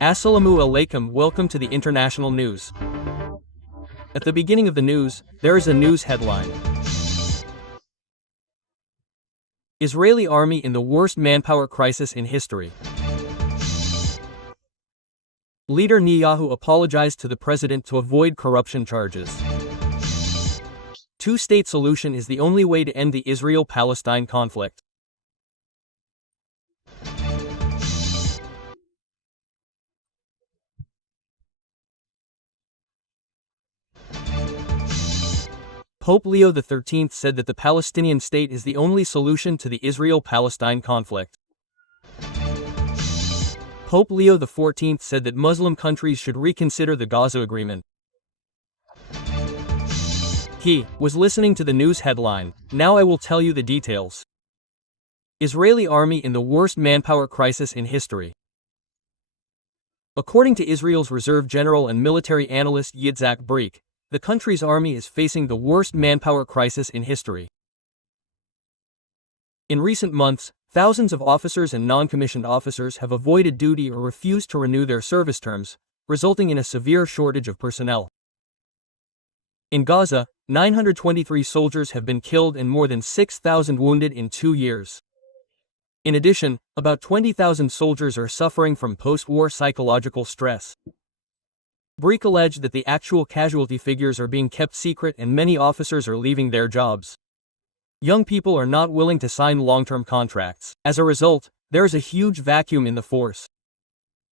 Assalamu alaikum, welcome to the international news. At the beginning of the news, there is a news headline. Israeli army in the worst manpower crisis in history. Leader Netanyahu apologized to the president to avoid corruption charges. Two-state solution is the only way to end the Israel-Palestine conflict. Pope Leo XIII said that the Palestinian state is the only solution to the Israel-Palestine conflict. Pope Leo XIV said that Muslim countries should reconsider the Gaza agreement. He was listening to the news headline. Now I will tell you the details. Israeli army in the worst manpower crisis in history. According to Israel's reserve general and military analyst Yitzhak Breik, the country's army is facing the worst manpower crisis in history. In recent months, thousands of officers and non-commissioned officers have avoided duty or refused to renew their service terms, resulting in a severe shortage of personnel. In Gaza, 923 soldiers have been killed and more than 6,000 wounded in 2 years. In addition, about 20,000 soldiers are suffering from post-war psychological stress. Breik alleged that the actual casualty figures are being kept secret and many officers are leaving their jobs. Young people are not willing to sign long-term contracts. As a result, there is a huge vacuum in the force.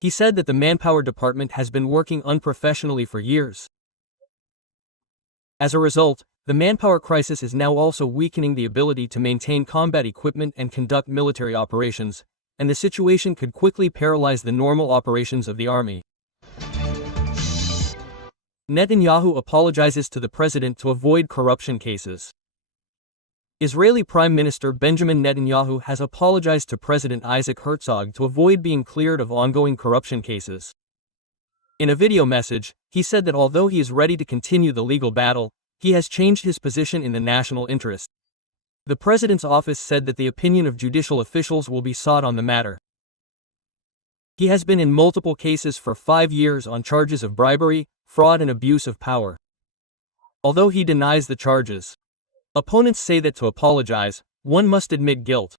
He said that the manpower department has been working unprofessionally for years. As a result, the manpower crisis is now also weakening the ability to maintain combat equipment and conduct military operations, and the situation could quickly paralyze the normal operations of the army. Netanyahu apologizes to the president to avoid corruption cases. Israeli Prime Minister Benjamin Netanyahu has apologized to President Isaac Herzog to avoid being cleared of ongoing corruption cases. In a video message, he said that although he is ready to continue the legal battle, he has changed his position in the national interest. The president's office said that the opinion of judicial officials will be sought on the matter. He has been in multiple cases for 5 years on charges of bribery, fraud and abuse of power. Although he denies the charges, opponents say that to apologize, one must admit guilt.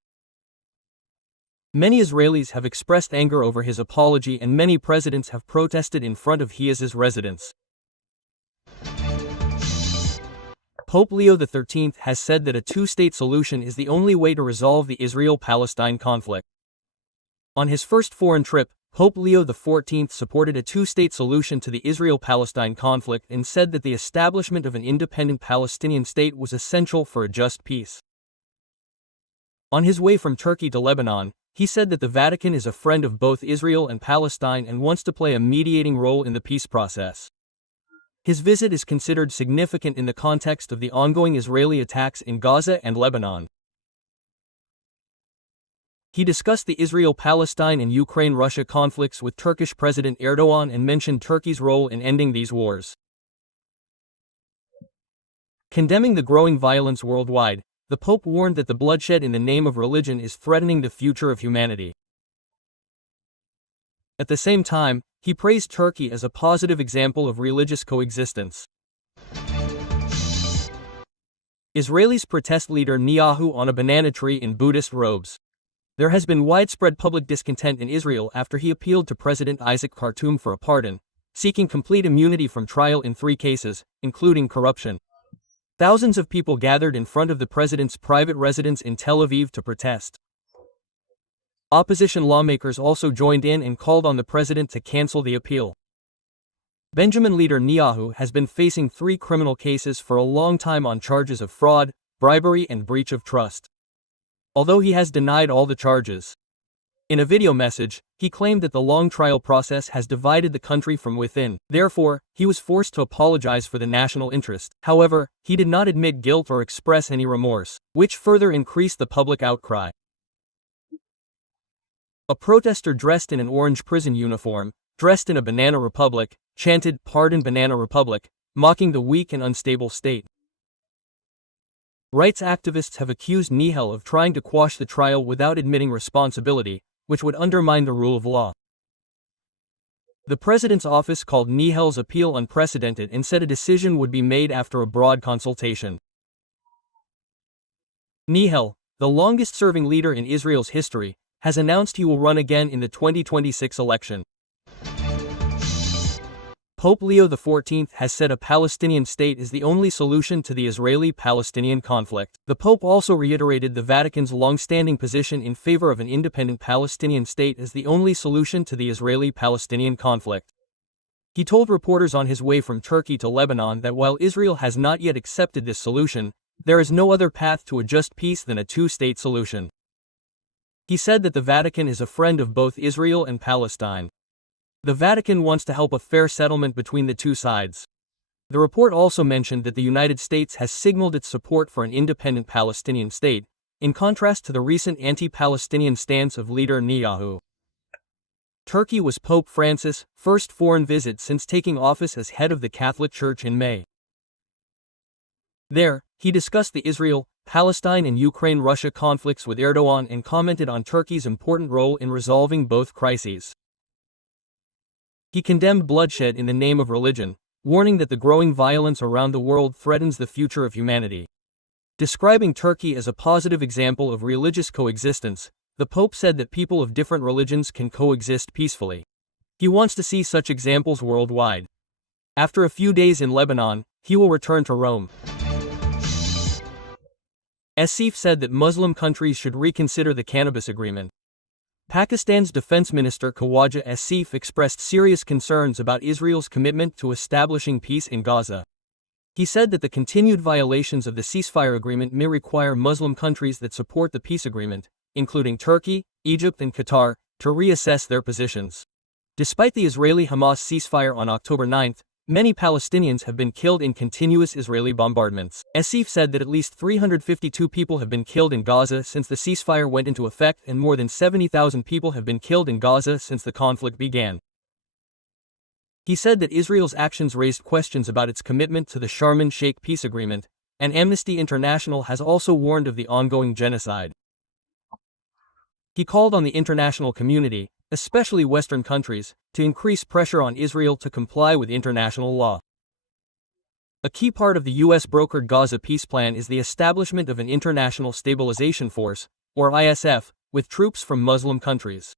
Many Israelis have expressed anger over his apology and many presidents have protested in front of his residence. Pope Leo XIII has said that a two-state solution is the only way to resolve the Israel-Palestine conflict. On his first foreign trip, Pope Leo XIV supported a two-state solution to the Israel-Palestine conflict and said that the establishment of an independent Palestinian state was essential for a just peace. On his way from Turkey to Lebanon, he said that the Vatican is a friend of both Israel and Palestine and wants to play a mediating role in the peace process. His visit is considered significant in the context of the ongoing Israeli attacks in Gaza and Lebanon. He discussed the Israel-Palestine and Ukraine-Russia conflicts with Turkish President Erdogan and mentioned Turkey's role in ending these wars. Condemning the growing violence worldwide, the Pope warned that the bloodshed in the name of religion is threatening the future of humanity. At the same time, he praised Turkey as a positive example of religious coexistence. Israelis protest leader Netanyahu on a banana tree in Buddhist robes. There has been widespread public discontent in Israel after he appealed to President Isaac Herzog for a pardon, seeking complete immunity from trial in 3 cases, including corruption. Thousands of people gathered in front of the president's private residence in Tel Aviv to protest. Opposition lawmakers also joined in and called on the president to cancel the appeal. Benjamin leader Netanyahu has been facing 3 criminal cases for a long time on charges of fraud, bribery and breach of trust. Although he has denied all the charges. In a video message, he claimed that the long trial process has divided the country from within. Therefore, he was forced to apologize for the national interest. However, he did not admit guilt or express any remorse, which further increased the public outcry. A protester dressed in an orange prison uniform, dressed in a banana republic, chanted "Pardon Banana Republic," mocking the weak and unstable state. Rights activists have accused Netanyahu of trying to quash the trial without admitting responsibility, which would undermine the rule of law. The president's office called Nihel's appeal unprecedented and said a decision would be made after a broad consultation. Nihel, the longest-serving leader in Israel's history, has announced he will run again in the 2026 election. Pope Leo XIV has said a Palestinian state is the only solution to the Israeli-Palestinian conflict. The Pope also reiterated the Vatican's long-standing position in favor of an independent Palestinian state as the only solution to the Israeli-Palestinian conflict. He told reporters on his way from Turkey to Lebanon that while Israel has not yet accepted this solution, there is no other path to a just peace than a two-state solution. He said that the Vatican is a friend of both Israel and Palestine. The Vatican wants to help a fair settlement between the two sides. The report also mentioned that the United States has signaled its support for an independent Palestinian state, in contrast to the recent anti-Palestinian stance of leader Netanyahu. Turkey was Pope Francis' first foreign visit since taking office as head of the Catholic Church in May. There, he discussed the Israel, Palestine and Ukraine-Russia conflicts with Erdogan and commented on Turkey's important role in resolving both crises. He condemned bloodshed in the name of religion, warning that the growing violence around the world threatens the future of humanity. Describing Turkey as a positive example of religious coexistence, the Pope said that people of different religions can coexist peacefully. He wants to see such examples worldwide. After a few days in Lebanon, he will return to Rome. Asif said that Muslim countries should reconsider the cannabis agreement. Pakistan's Defense Minister Khawaja Asif expressed serious concerns about Israel's commitment to establishing peace in Gaza. He said that the continued violations of the ceasefire agreement may require Muslim countries that support the peace agreement, including Turkey, Egypt and Qatar, to reassess their positions. Despite the Israeli-Hamas ceasefire on October 9, many Palestinians have been killed in continuous Israeli bombardments. Asif said that at least 352 people have been killed in Gaza since the ceasefire went into effect and more than 70,000 people have been killed in Gaza since the conflict began. He said that Israel's actions raised questions about its commitment to the Sharm el-Sheikh peace agreement, and Amnesty International has also warned of the ongoing genocide. He called on the international community, especially Western countries, to increase pressure on Israel to comply with international law. A key part of the U.S.-brokered Gaza peace plan is the establishment of an International Stabilization Force, or ISF, with troops from Muslim countries.